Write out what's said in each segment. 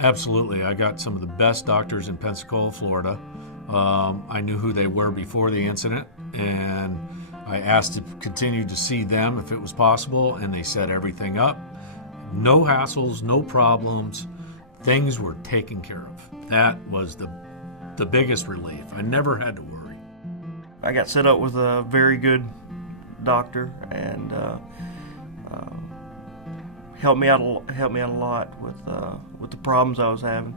Absolutely. I got some of the best doctors in Pensacola, Florida. I knew who they were before the incident, and I asked to continue to see them if it was possible, and they set everything up. No hassles, no problems. Things were taken care of. That was the biggest relief. I never had to worry. I got set up with a very good doctor, and helped me out a lot with the problems I was having.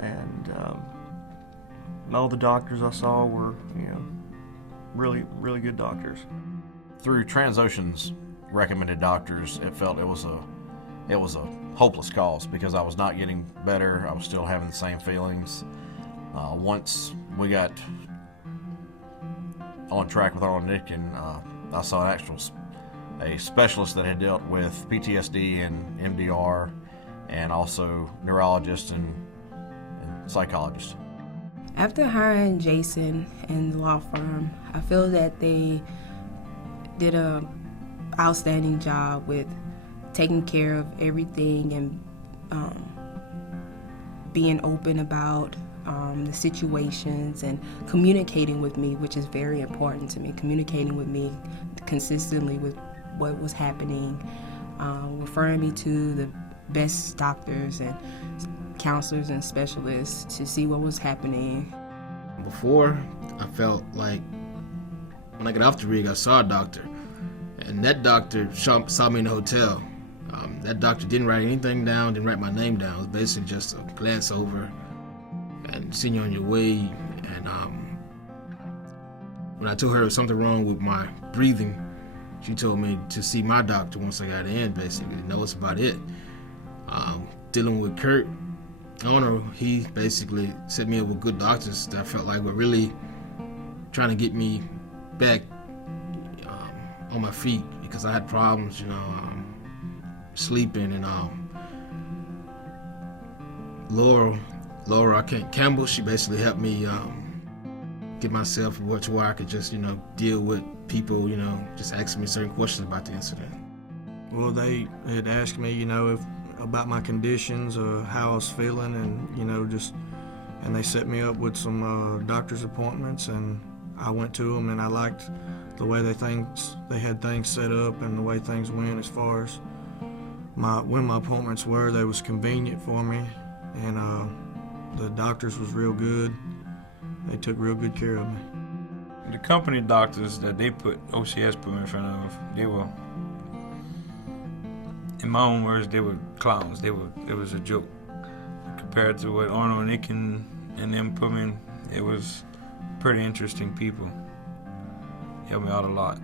And all the doctors I saw were, really good doctors. Through Transocean's recommended doctors, it felt it was a hopeless cause because I was not getting better. I was still having the same feelings. Once we got on track with Arnold and Itkin, I saw a specialist that had dealt with PTSD and MDR, and also neurologist and psychologist. After hiring Jason and the law firm, I feel that they did a outstanding job with taking care of everything and being open about the situations and communicating with me, which is very important to me, communicating with me consistently with what was happening, referring me to the best doctors and counselors and specialists to see what was happening. Before, I felt like when I got off the rig, I saw a doctor, and that doctor saw me in the hotel. That doctor didn't write anything down, didn't write my name down. It was basically just a glance over and send you on your way. And when I told her there was something wrong with my breathing, she told me to see my doctor once I got in, basically. And that was about it. Dealing with Kurt, Arnold, he basically set me up with good doctors that I felt like were really trying to get me back on my feet because I had problems, sleeping. And Laura Campbell, she basically helped me get myself to where I could just, deal with people, just asking me certain questions about the incident. Well, they had asked me, about my conditions or how I was feeling, and, and they set me up with some doctor's appointments, and I went to them, and I liked the way they had things set up and the way things went as far as when my appointments were. They was convenient for me, and the doctors was real good. They took real good care of me. The company doctors that OCS put me in front of, they were, in my own words, they were clowns. It was a joke. Compared to what Arnold and Itkin and them put me in, it was pretty interesting people. Helped me out a lot.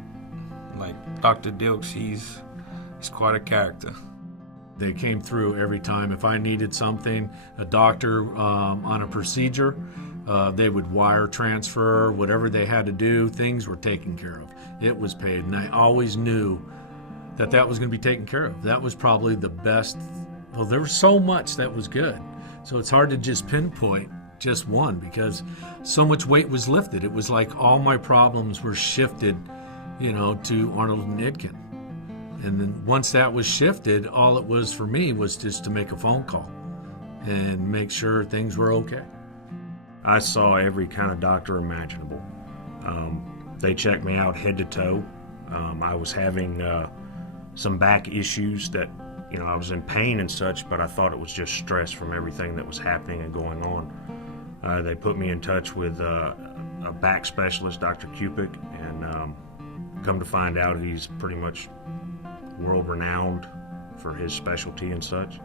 Like Dr. Dilks, he's quite a character. They came through every time. If I needed something, a doctor on a procedure, they would wire transfer, whatever they had to do, things were taken care of. It was paid, and I always knew that was going to be taken care of. That was probably the best. Well, there was so much that was good. So it's hard to just pinpoint just one because so much weight was lifted. It was like all my problems were shifted, to Arnold and Itkin. And then once that was shifted, all it was for me was just to make a phone call and make sure things were okay. I saw every kind of doctor imaginable. They checked me out head to toe. I was having some back issues that, I was in pain and such, but I thought it was just stress from everything that was happening and going on. They put me in touch with a back specialist, Dr. Cupic, and come to find out he's pretty much world-renowned for his specialty and such.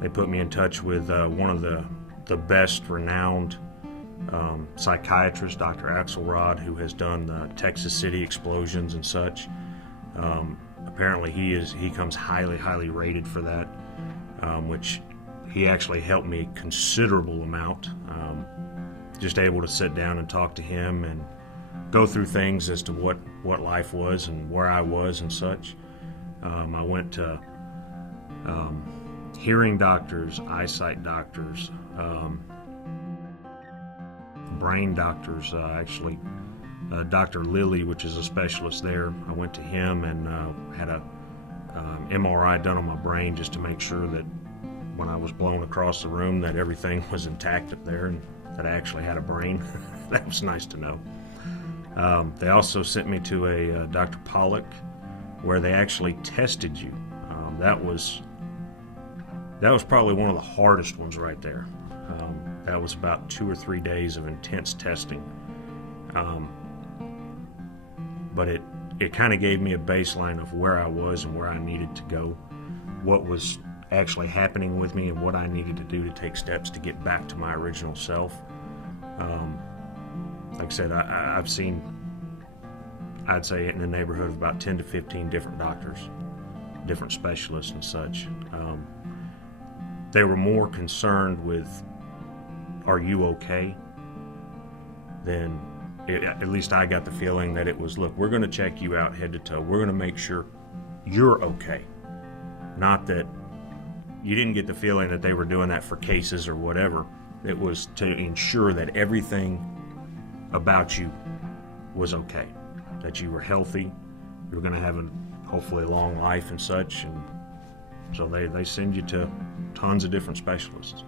They put me in touch with one of the best renowned psychiatrists, Dr. Axelrod, who has done the Texas City explosions and such. Apparently he comes highly rated for that, which he actually helped me a considerable amount. Just able to sit down and talk to him and go through things as to what life was and where I was and such. I went to hearing doctors, eyesight doctors, brain doctors, actually. Dr. Lilly, which is a specialist there, I went to him and had a MRI done on my brain just to make sure that when I was blown across the room that everything was intact up there and that I actually had a brain. That was nice to know. They also sent me to a Dr. Pollock, where they actually tested you. That was probably one of the hardest ones right there. That was about 2 or 3 days of intense testing. But it kind of gave me a baseline of where I was and where I needed to go, what was actually happening with me, and what I needed to do to take steps to get back to my original self. Like I said, I've seen, I'd say, in the neighborhood of about 10 to 15 different doctors, different specialists and such. They were more concerned with, are you okay? Then, at least I got the feeling that it was, look, we're going to check you out head to toe. We're going to make sure you're okay. Not that you didn't get the feeling that they were doing that for cases or whatever. It was to ensure that everything about you was okay, that you were healthy, you were going to have hopefully a long life and such. And so they send you to tons of different specialists.